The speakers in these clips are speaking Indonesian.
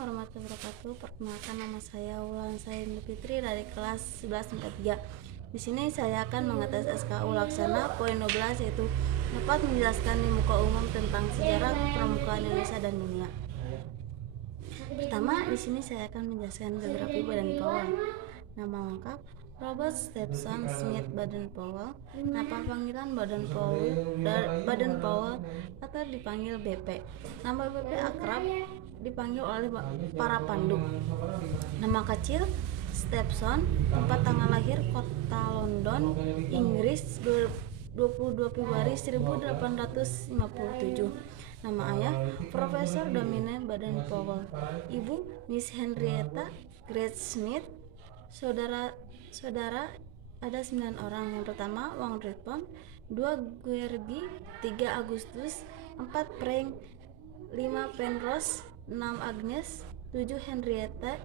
warahmatullahi wabarakatuh. Perkenalkan, nama saya Wulan Sayin Fitri dari kelas 11 MK3. Di sini saya akan mengetes SKU Laksana poin 12, yaitu dapat menjelaskan di muka umum tentang sejarah permukaan Indonesia dan dunia. Pertama, di sini saya akan menjelaskan biografi Baden-Powell. Nama lengkap Robert Stephen Smith Baden-Powell. Nama panggilan Baden-Powell atau dipanggil BP. Nama BP akrab dipanggil oleh para pandu. Nama kecil Stephen. Tempat tanggal lahir kota London, Inggris, 22 Februari 1857. Nama ayah Profesor Domine Baden-Powell. Ibu Miss Henrietta Grace Smith. Saudara ada 9 orang. Yang pertama Wang Ripon, 2 Guergi, 3 Agustus, 4 Frank, 5 Penrose, 6 Agnes, 7 Henrietta,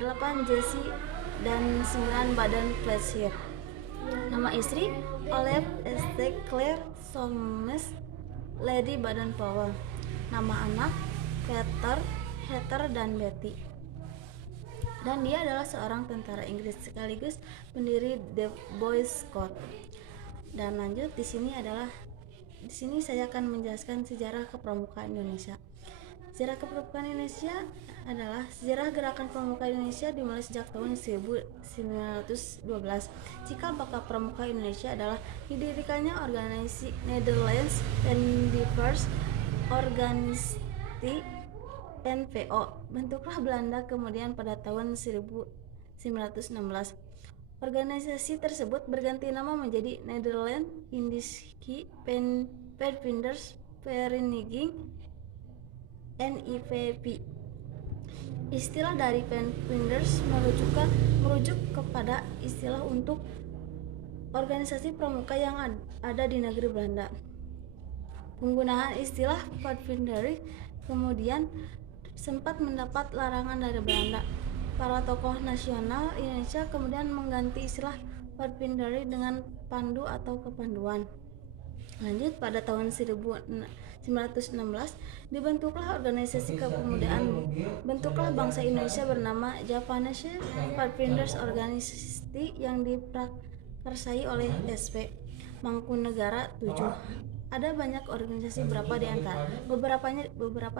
8 Jessie, dan 9 Baden Plessier. Nama istri Olive St. Clair Solmes, Lady Baden-Powell. Nama anak Peter, Heather, dan Betty. Dan dia adalah seorang tentara Inggris sekaligus pendiri The Boy Scout. Dan lanjut, di sini saya akan menjelaskan sejarah kepramukaan Indonesia. Sejarah kepramukaan Indonesia adalah sejarah gerakan pramuka Indonesia dimulai sejak tahun 1912. Cikal bakal pramuka Indonesia adalah didirikannya organisasi Netherlands and the First Organisasi NVO. Bentuklah Belanda kemudian pada tahun 1916. Organisasi tersebut berganti nama menjadi Nederland Indische Vereniging NIVP. Istilah dari Penvinders merujuk kepada istilah untuk organisasi pramuka yang ada di negeri Belanda. Penggunaan istilah Penvinders kemudian sempat mendapat larangan dari Belanda. Para tokoh nasional Indonesia kemudian mengganti istilah Penvinders dengan pandu atau kepanduan. Lanjut, pada tahun 1916 dibentuklah organisasi kepemudaan. Bentuklah bangsa Indonesia bernama Japanese Penvinders Organisasi yang diprakarsai oleh SP Mangkunegara 7. Ada banyak organisasi, beberapa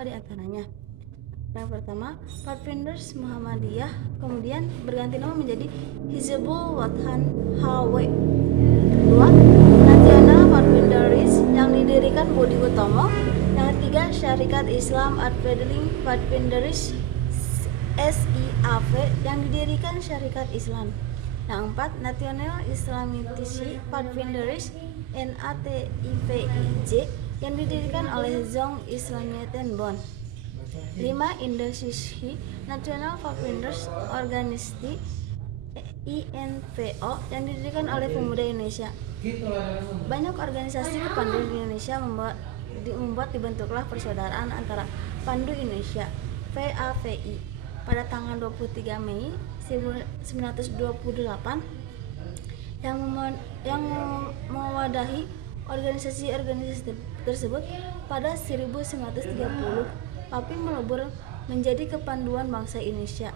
di antaranya. Yang pertama, Penvinders Muhammadiyah, kemudian berganti nama menjadi Hizbul Wathan HW. Kedua, National Penvinders yang didirikan Budi Utomo. Yang ketiga, Syarikat Islam Advancing Penvinders SIAV yang didirikan Syarikat Islam. Yang empat, National Islamitici Penvinders NATIVIJ yang didirikan oleh Zong Islamiyeten Bond. 5. Indonesia National Penvinders Organisasi INPO yang didirikan oleh pemuda Indonesia. Banyak organisasi kepanduan di Indonesia membuat dibentuklah persaudaraan antara Pandu Indonesia PAVI pada tanggal 23 Mei 1928 yang mewadahi organisasi tersebut. Pada 1930 PAVI melebur menjadi Kepanduan Bangsa Indonesia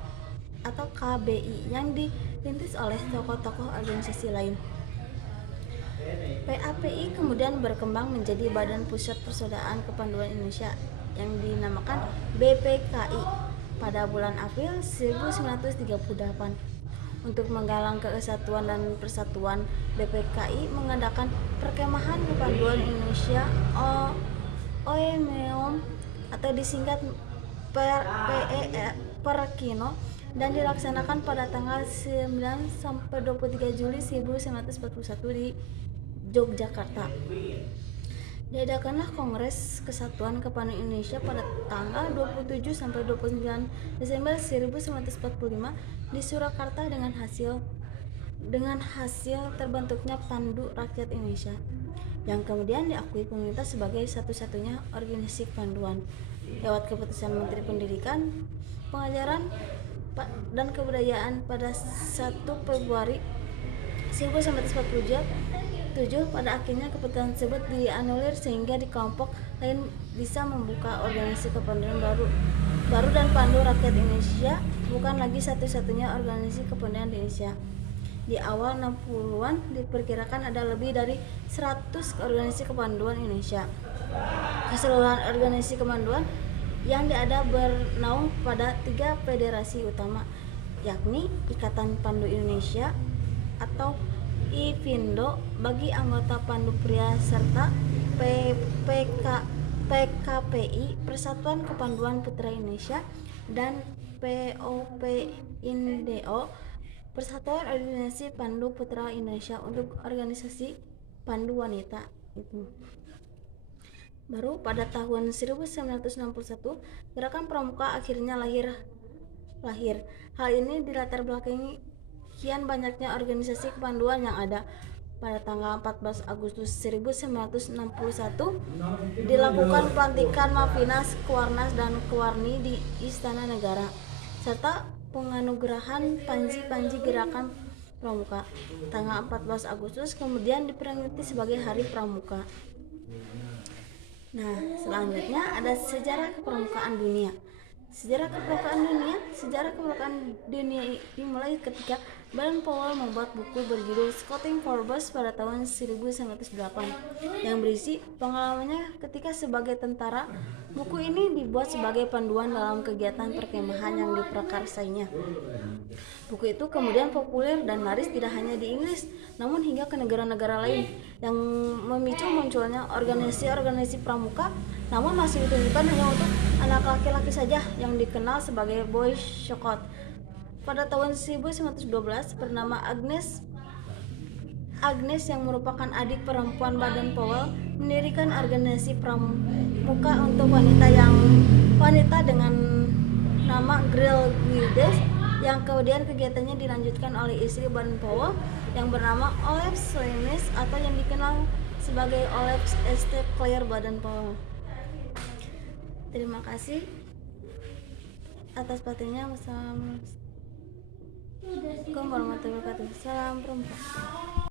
atau KBI yang dirintis oleh tokoh-tokoh organisasi lain. PAPI kemudian berkembang menjadi Badan Pusat Persaudaraan Kepanduan Indonesia yang dinamakan BPKI pada bulan April 1938. Untuk menggalang kesatuan dan persatuan, BPKI mengadakan Perkemahan Kepanduan Indonesia OEMEOM atau disingkat Perkino, dan dilaksanakan pada tanggal 9 sampai 23 Juli 1941 di Yogyakarta. Diadakanlah Kongres Kesatuan Kepanduan Indonesia pada tanggal 27 sampai 29 Desember 1945 di Surakarta dengan hasil terbentuknya Pandu Rakyat Indonesia yang kemudian diakui pemerintah sebagai satu-satunya organisasi kepanduan. Lewat keputusan Menteri Pendidikan, Pengajaran dan Kebudayaan pada 1 Februari 1947, pada akhirnya keputusan tersebut dianulir sehingga di kelompok lain bisa membuka organisasi kepanduan baru Baru dan Pandu Rakyat Indonesia bukan lagi satu-satunya organisasi kepemudaan di Indonesia. Di awal 60-an diperkirakan ada lebih dari 100 organisasi kepanduan Indonesia. Keseluruhan organisasi kepanduan yang ada bernaung pada 3 federasi utama, yakni Ikatan Pandu Indonesia atau IPINDO bagi anggota pandu pria serta PKPI Persatuan Kepanduan Putra Indonesia dan POPINDO Persatuan Organisasi Pandu Putra Indonesia untuk organisasi pandu wanita itu. Baru pada tahun 1961 Gerakan Pramuka akhirnya lahir. Hal ini dilatar belakangi kian banyaknya organisasi kepanduan yang ada. Pada tanggal 14 Agustus 1961 dilakukan pelantikan Mafinas, Kewarnas, dan Kewarni di Istana Negara serta penganugerahan Panji Gerakan Pramuka. Tanggal 14 Agustus kemudian diperingati sebagai Hari Pramuka. Nah, selanjutnya ada sejarah kepramukaan dunia. Sejarah kepramukaan dunia dimulai ketika Baden Powell membuat buku berjudul Scouting for Boys pada tahun 1908 yang berisi pengalamannya ketika sebagai tentara. Buku ini dibuat sebagai panduan dalam kegiatan perkemahan yang diprakarsainya. Buku itu kemudian populer dan laris tidak hanya di Inggris, namun hingga ke negara-negara lain, yang memicu munculnya organisasi pramuka, namun masih ditujukan hanya untuk anak laki-laki saja yang dikenal sebagai Boy Scout. Pada tahun 1912 bernama Agnes yang merupakan adik perempuan Baden Powell mendirikan organisasi pramuka untuk wanita dengan nama Girl Guides, yang kemudian kegiatannya dilanjutkan oleh istri Baden Powell yang bernama Olive Slaynes atau yang dikenal sebagai Olive St. Clair Baden Powell. Terima kasih atas perhatiannya. Wassalamualaikum warahmatullahi wabarakatuh. Salam perempuan.